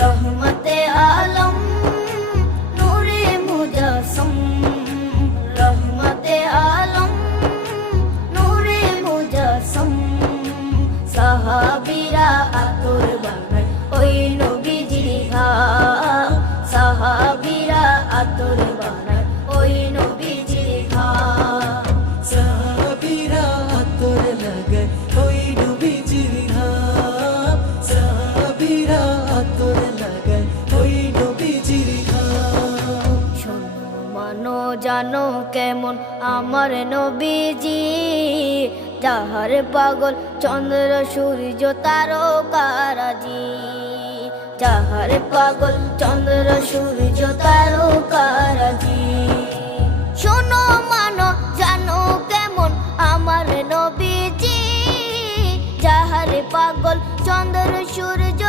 রহমতে আলম নূরে মুজাসম, রহমতে আলম নূরে মুজাসম। সাহাবীরা আতর বানায় ওই নবীজির ঘাম, সাহাবীরা আতর বানায় ওই নবীজির ঘাম। সাহাবীরা আতর লাগায় ওই নবীজির ঘাম, সাহাবীরা আতর লাগায় ওই নবীজির ঘাম। শোনো মানো জানো কেমন আমার নবীজি, যাহার পাগল চন্দ্র সূর্য তারকারাজি, যাহার পাগল চন্দ্র সূর্য তারকারাজি। শোনো মানো জানো কেমন আমার নবীজি, যাহার পাগল চন্দ্র সূর্য